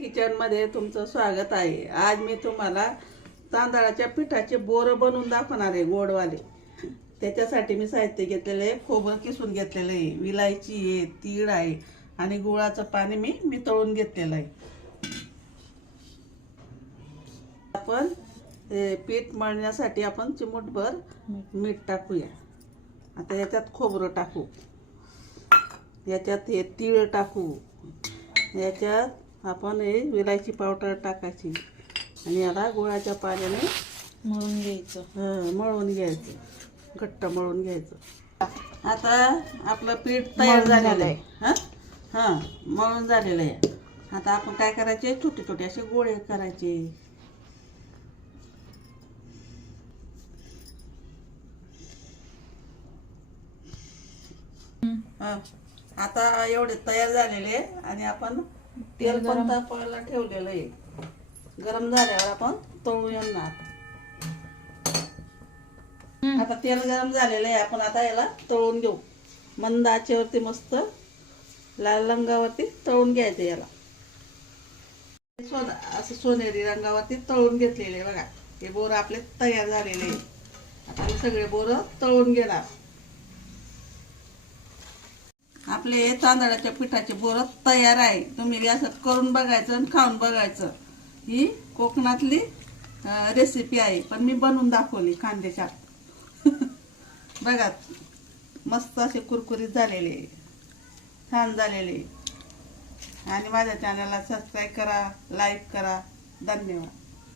Kitchen मध्ये तुमचं स्वागत आहे। आज मी तुम्हाला तांदळाच्या पिठाचे बोरं बनवून दाखवणार आहे, गोडवाले। त्याच्यासाठी मी साहित्य घेतलेले आहे, खोबरं किसून घेतलेलं आहे, विलायची आहे, तीळ आहे आणि गुळाचं पाणी मी तळून घेतलेलं आहे। आपण पीठ मळण्यासाठी आपण चिमूटभर मीठ टाकूया। आता याच्यात खोबरं टाकू, याच्यात हे तीळ टाकू, याच्यात आपण हे विलायची पावडर टाकायची आणि याला गुळाच्या पाण्याने मळून घ्यायचं। मळून घ्यायचं, घट्ट मळून घ्यायचं। आता आपलं पीठ तयार झालेलं आहे। हां मळून झालेलं आहे। आता आपण काय करायचे, छोटे छोटे असे गोळे करायचे। आता एवढे तयार झालेले आणि आपण तेल पण तापायला ठेवलेलं आहे। गरम झाल्यावर आपण तळून येणार। आता तेल गरम झालेलं आहे, आपण आता याला तळून घेऊ। मंद आचेवरती मस्त लाल रंगावरती तळून घ्यायचं याला। असं सोनेरी रंगावरती तळून घेतलेले बघा। हे बोरं आपले तयार झालेले आहे। आता हे सगळे बोरं तळून घेणार। आपले तांदळाच्या पिठाचे बोरं तयार आहे। तुम्ही असं करून बघायचं आणि खाऊन बघायचं। ही कोकणातली रेसिपी आहे, पण मी बनवून दाखवली कांद्याच्या। बघा मस्त असे कुरकुरीत झालेले, छान झालेले। आणि माझ्या चॅनलला सबस्क्राईब करा, लाईक करा। धन्यवाद।